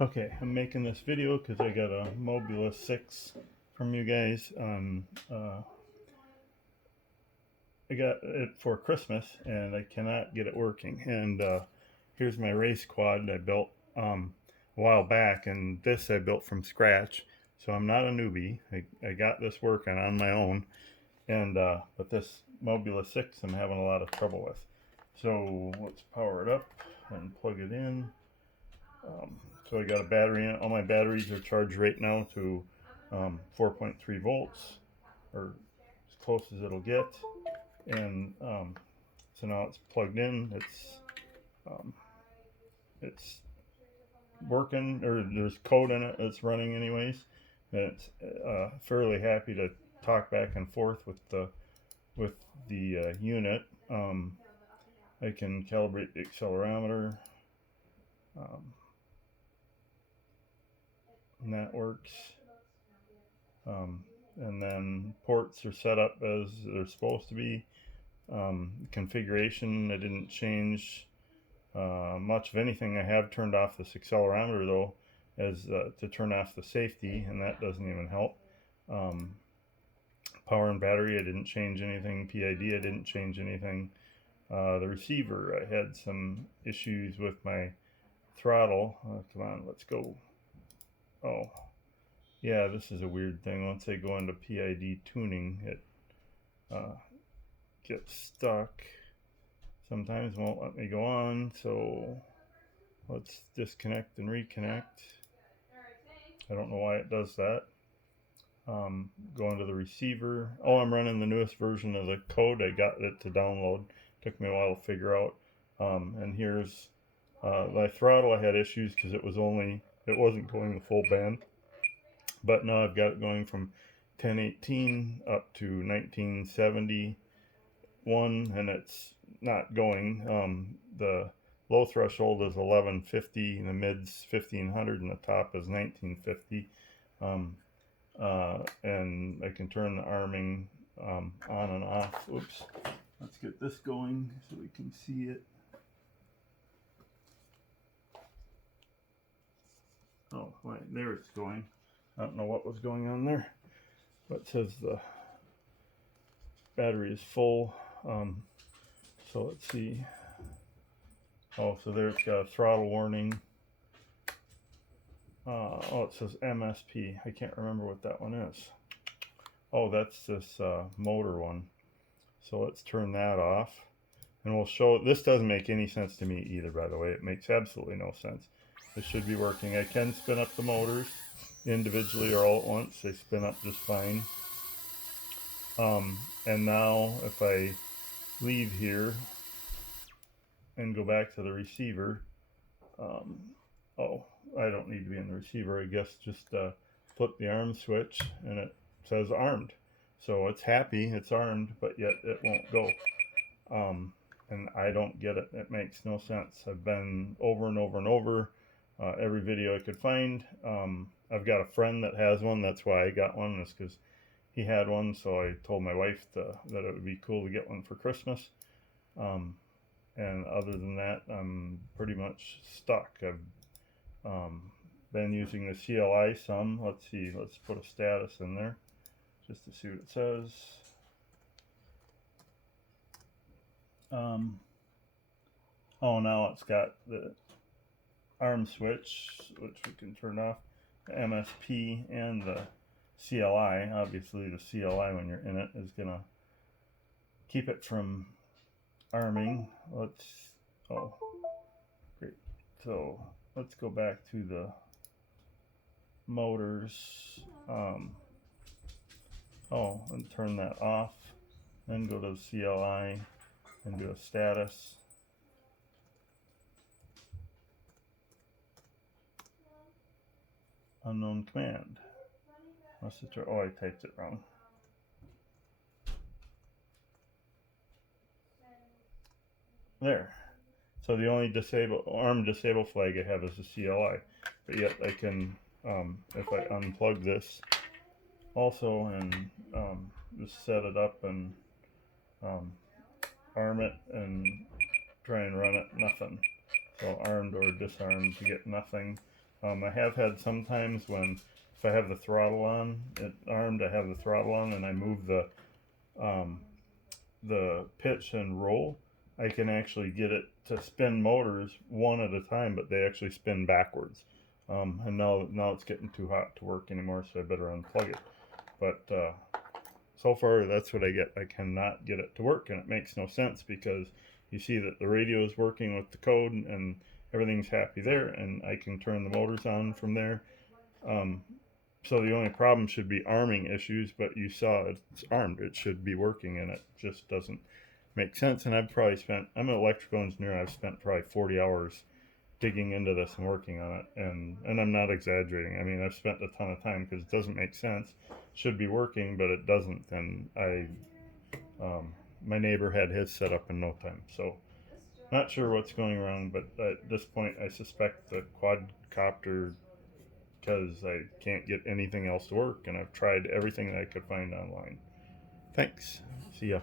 Okay, I'm making this video because I got a Mobula6 from you guys. I got it for Christmas and I cannot get it working. And here's my race quad I built a while back, and this I built from scratch. So I'm not a newbie. I got this working on my own, and but this Mobula6 I'm having a lot of trouble with. So let's power it up and plug it in. So I got a battery in it. All my batteries are charged right now to 4.3 volts, or as close as it'll get. And so now it's plugged in. Um, it's working, or there's code in it that's running anyways. And it's fairly happy to talk back and forth with the unit. I can calibrate the accelerometer. And that works. And then ports are set up as they're supposed to be. Configuration, I didn't change much of anything. I have turned off this accelerometer though, as to turn off the safety, and that doesn't even help. Power and battery, I didn't change anything. PID, I didn't change anything. The receiver, I had some issues with my throttle. Come on, let's go. Oh, yeah, this is a weird thing. Once I go into PID tuning, it gets stuck. Sometimes won't let me go on, so let's disconnect and reconnect. I don't know why it does that. Go into the receiver. Oh, I'm running the newest version of the code. I got it to download. Took me a while to figure out. And here's my throttle. I had issues because it wasn't going the full band. But now I've got it going from 1018 up to 1971, and it's not going. The low threshold is 1150, the mid's 1500, and the top is 1950. And I can turn the arming on and off. Oops. Let's get this going so we can see it. Oh, wait, there it's going. I don't know what was going on there, but it says the battery is full. So let's see. Oh, so there it's got a throttle warning. Oh, it says MSP. I can't remember what that one is. Oh, that's this motor one. So let's turn that off. And we'll show, this doesn't make any sense to me either, by the way. It makes absolutely no sense. This should be working. I can spin up the motors individually or all at once. They spin up just fine. And now if I leave here and go back to the receiver, oh, I don't need to be in the receiver. I guess just flip the arm switch and it says armed. So it's happy, it's armed, but yet it won't go. And I don't get it. It makes no sense. I've been over and over and over every video I could find. I've got a friend that has one. That's why I got one, is because he had one. So I told my wife that it would be cool to get one for Christmas. And other than that, I'm pretty much stuck. I've been using the CLI some. Let's see. Let's put a status in there just to see what it says. Oh, now it's got the arm switch, which we can turn off, the MSP and the CLI. Obviously the CLI, when you're in it, is gonna keep it from arming. Oh, great. So let's go back to the motors. And turn that off. Then go to the CLI and do a status. Unknown command. Oh, I typed it wrong. There. So the only arm disable flag I have is the CLI, but yet I can, if I unplug this also and just set it up and arm it and try and run it, nothing. So armed or disarmed, you get nothing. I have had sometimes when, if I have the throttle on, it armed, I have the throttle on, and I move um, the pitch and roll, I can actually get it to spin motors one at a time, but they actually spin backwards. And now it's getting too hot to work anymore, so I better unplug it. But so far, that's what I get. I cannot get it to work, and it makes no sense because you see that the radio is working with the code and everything's happy there, and I can turn the motors on from there. Um, so the only problem should be arming issues, but you saw it's armed. It should be working, and it just doesn't make sense. And I'm an electrical engineer. I've spent probably 40 hours digging into this and working on it, and I'm not exaggerating. I mean, I've spent a ton of time because it doesn't make sense. It should be working, but it doesn't. And my neighbor had his set up in no time. So not sure what's going wrong, but at this point, I suspect the quadcopter, because I can't get anything else to work, and I've tried everything that I could find online. Thanks. See ya.